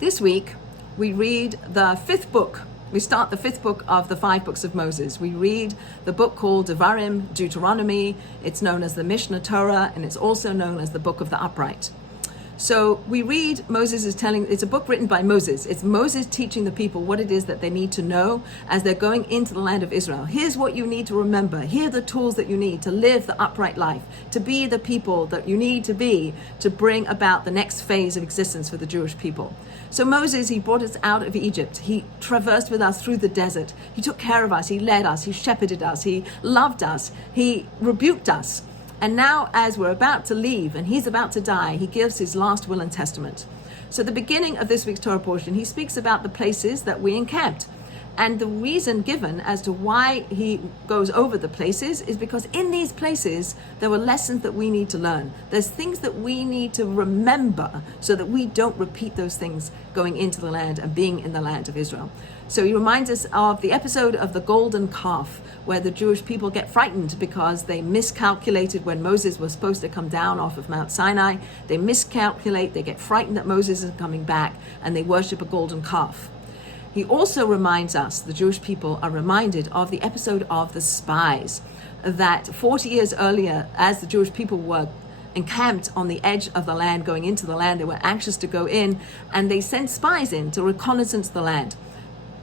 This week, we read the fifth book. We start the fifth book of the 5 books of Moses. We read the book called Devarim, Deuteronomy. It's known as the Mishnah Torah, and it's also known as the Book of the Upright. So we read, Moses is telling, it's a book written by Moses. It's Moses teaching the people what it is that they need to know as they're going into the land of Israel. Here's what you need to remember. Here are the tools that you need to live the upright life, to be the people that you need to be to bring about the next phase of existence for the Jewish people. So Moses, he brought us out of Egypt. He traversed with us through the desert. He took care of us. He led us. He shepherded us. He loved us. He rebuked us. And now, as we're about to leave and he's about to die, he gives his last will and testament. So the beginning of this week's Torah portion, he speaks about the places that we encamped. And the reason given as to why he goes over the places is because in these places, there were lessons that we need to learn. There's things that we need to remember so that we don't repeat those things going into the land and being in the land of Israel. So he reminds us of the episode of the golden calf, where the Jewish people get frightened because they miscalculated when Moses was supposed to come down off of Mount Sinai. They miscalculate, they get frightened that Moses is coming back, and they worship a golden calf. He also reminds us, the Jewish people are reminded of the episode of the spies, that 40 years earlier, as the Jewish people were encamped on the edge of the land, going into the land, they were anxious to go in, and they sent spies in to reconnaissance the land.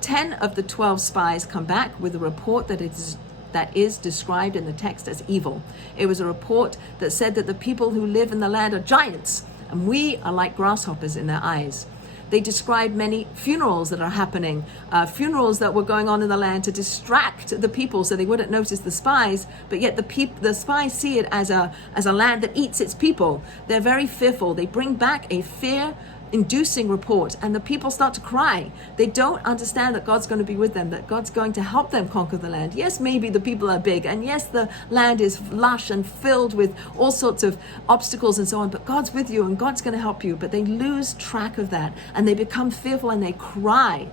10 of the 12 spies come back with a report that is described in the text as evil. It was a report that said that the people who live in the land are giants, and we are like grasshoppers in their eyes. They described many funerals that are happening, funerals that were going on in the land to distract the people so they wouldn't notice the spies, but yet the spies see it as a land that eats its people. They're very fearful. They bring back a fear-inducing report, and the people start to cry. They don't understand that God's going to be with them, that God's going to help them conquer the land. Yes, maybe the people are big, and yes, the land is lush and filled with all sorts of obstacles and so on, but God's with you and God's going to help you. But they lose track of that, and they become fearful and they cry.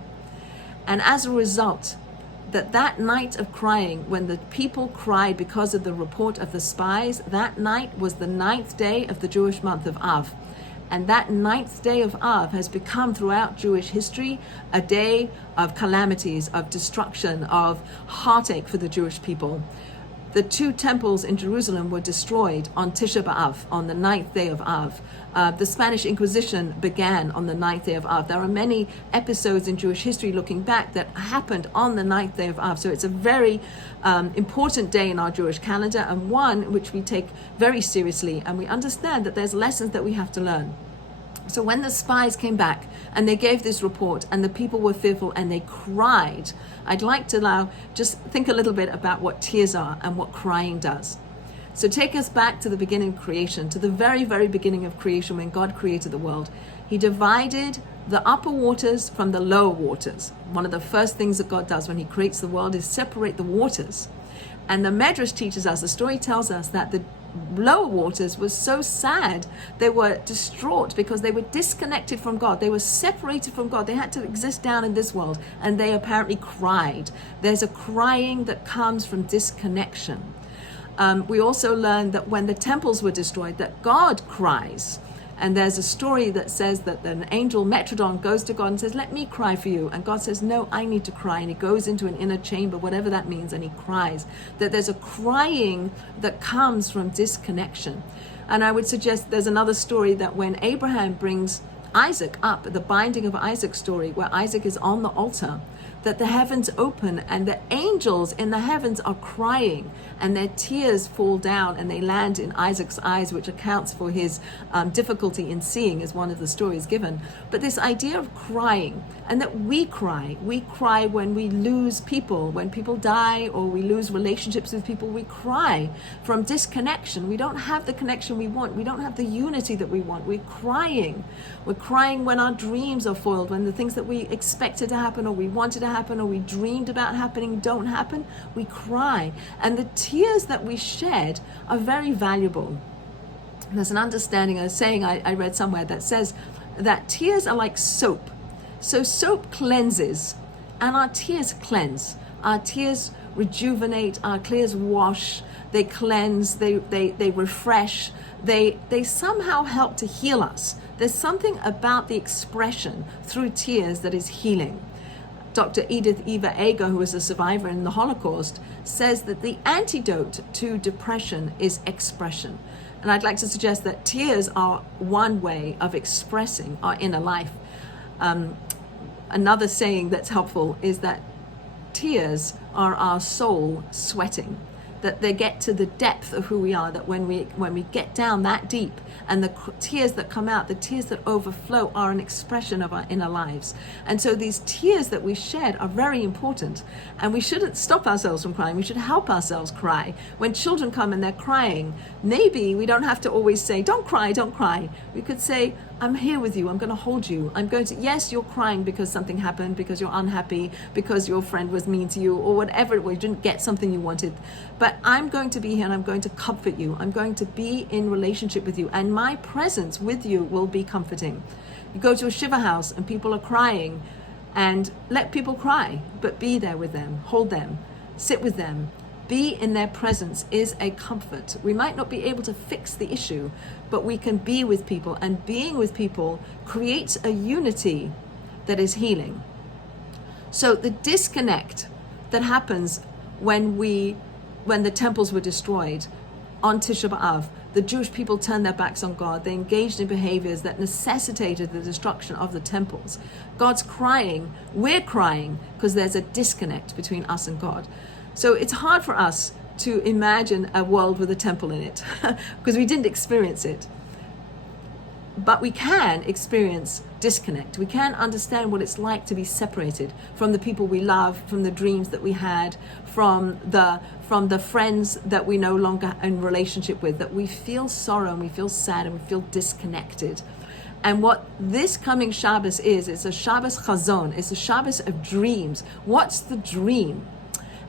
And as a result, that night of crying, when the people cried because of the report of the spies, that night was the 9th day of the Jewish month of Av. And that 9th day of Av has become throughout Jewish history a day of calamities, of destruction, of heartache for the Jewish people. The 2 temples in Jerusalem were destroyed on Tisha B'Av, on the 9th day of Av. The Spanish Inquisition began on the 9th day of Av. There are many episodes in Jewish history looking back that happened on the 9th day of Av. So it's a very important day in our Jewish calendar, and one which we take very seriously, and we understand that there's lessons that we have to learn. So when the spies came back and they gave this report and the people were fearful and they cried, I'd like to just think a little bit about what tears are and what crying does. So take us back to the beginning of creation, to the very, very beginning of creation when God created the world. He divided the upper waters from the lower waters. One of the first things that God does when he creates the world is separate the waters. And the Medrash teaches us, the story tells us that the lower waters were so sad, they were distraught because they were disconnected from God. They were separated from God. They had to exist down in this world, and they apparently cried. There's a crying that comes from disconnection. We also learned that when the temples were destroyed, that God cries. And there's a story that says that an angel Metrodon goes to God and says, "Let me cry for you." And God says, "No, I need to cry." And he goes into an inner chamber, whatever that means, and he cries. That there's a crying that comes from disconnection. And I would suggest there's another story that when Abraham brings Isaac up, the binding of Isaac's story, where Isaac is on the altar, that the heavens open and the angels in the heavens are crying, and their tears fall down and they land in Isaac's eyes, which accounts for his difficulty in seeing, as one of the stories given. But this idea of crying, and that we cry when we lose people, when people die, or we lose relationships with people. We cry from disconnection. We don't have the connection we want. We don't have the unity that we want. We're crying when our dreams are foiled, when the things that we expected to happen or we wanted to happen or we dreamed about happening don't happen. We cry, and the tears that we shed are very valuable. There's an understanding, a saying I read somewhere that says that tears are like soap. So soap cleanses, and our tears cleanse. Our tears rejuvenate, our tears wash, they cleanse, they refresh, they somehow help to heal us. There's something about the expression through tears that is healing. Dr. Edith Eva Eger, who was a survivor in the Holocaust, says that the antidote to depression is expression. And I'd like to suggest that tears are one way of expressing our inner life. Another saying that's helpful is that tears are our soul sweating, that they get to the depth of who we are, that when we get down that deep, and the tears that come out, the tears that overflow, are an expression of our inner lives. And so these tears that we shed are very important, and we shouldn't stop ourselves from crying. We should help ourselves cry. When children come and they're crying, maybe we don't have to always say, don't cry, don't cry. We could say, I'm here with you, I'm going to hold you. Yes, you're crying because something happened, because you're unhappy, because your friend was mean to you, or whatever it was, you didn't get something you wanted. But I'm going to be here and I'm going to comfort you. I'm going to be in relationship with you, and my presence with you will be comforting. You go to a shiva house and people are crying, and let people cry, but be there with them, hold them, sit with them. Be in their presence is a comfort. We might not be able to fix the issue, but we can be with people, and being with people creates a unity that is healing. So the disconnect that happens when the temples were destroyed on Tisha B'Av, the Jewish people turned their backs on God. They engaged in behaviors that necessitated the destruction of the temples. God's crying, we're crying, because there's a disconnect between us and God. So it's hard for us to imagine a world with a temple in it because we didn't experience it. But we can experience disconnect. We can understand what it's like to be separated from the people we love, from the dreams that we had, from the friends that we no longer in relationship with, that we feel sorrow and we feel sad and we feel disconnected. And what this coming Shabbos is, it's a Shabbos Chazon, it's a Shabbos of dreams. What's the dream?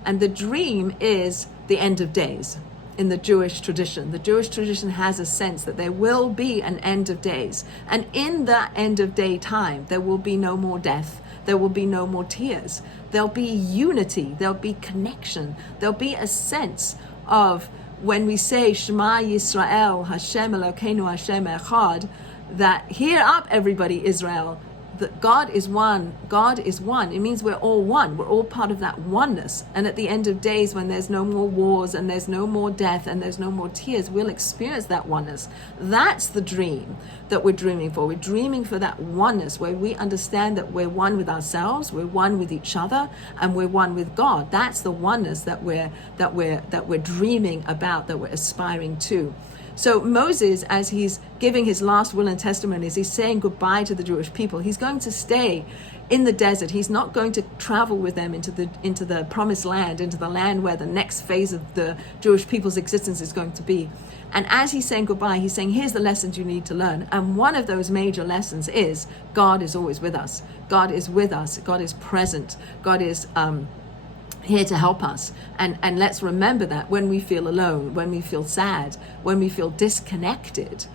And the dream is the end of days in the Jewish tradition. The Jewish tradition has a sense that there will be an end of days. And in the end of day time, there will be no more death. There will be no more tears. There'll be unity. There'll be connection. There'll be a sense of, when we say Shema Yisrael, Hashem Elokeinu Hashem Echad, that hear up everybody, Israel, that God is one. God is one. It means we're all one. We're all part of that oneness. And at the end of days, when there's no more wars and there's no more death and there's no more tears, we'll experience that oneness. That's the dream that we're dreaming for. We're dreaming for that oneness where we understand that we're one with ourselves, we're one with each other, and we're one with God. That's the oneness that we're dreaming about, that we're aspiring to. So Moses, as he's giving his last will and testament, as he's saying goodbye to the Jewish people, he's going to stay in the desert. He's not going to travel with them into the promised land, into the land where the next phase of the Jewish people's existence is going to be. And as he's saying goodbye, he's saying, here's the lessons you need to learn. And one of those major lessons is God is always with us. God is with us. God is present. God is here to help us. And let's remember that when we feel alone, when we feel sad, when we feel disconnected,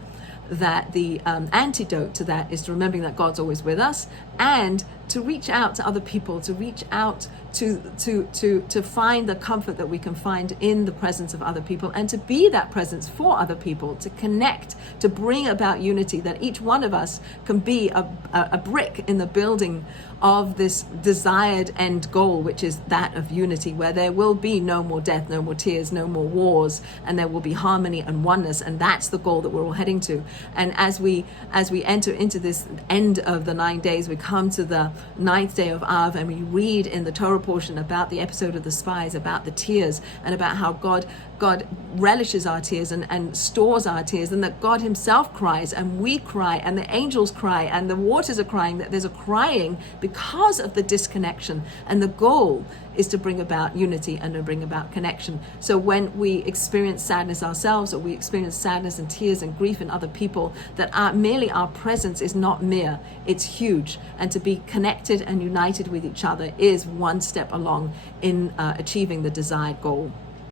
that the antidote to that is to remembering that God's always with us, and to reach out to other people, to reach out to find the comfort that we can find in the presence of other people, and to be that presence for other people, to connect, to bring about unity, that each one of us can be a brick in the building of this desired end goal, which is that of unity, where there will be no more death, no more tears, no more wars, and there will be harmony and oneness. And that's the goal that we're all heading to. And as we enter into this end of the 9 days, we come to the 9th day of Av, and we read in the Torah portion about the episode of the spies, about the tears, and about how God relishes our tears and stores our tears, and that God himself cries, and we cry, and the angels cry, and the waters are crying, that there's a crying because of the disconnection. And the goal is to bring about unity and to bring about connection. So when we experience sadness ourselves, or we experience sadness and tears and grief in other people, that merely our presence is not mere, it's huge. And to be connected and united with each other is one step along in achieving the desired goal.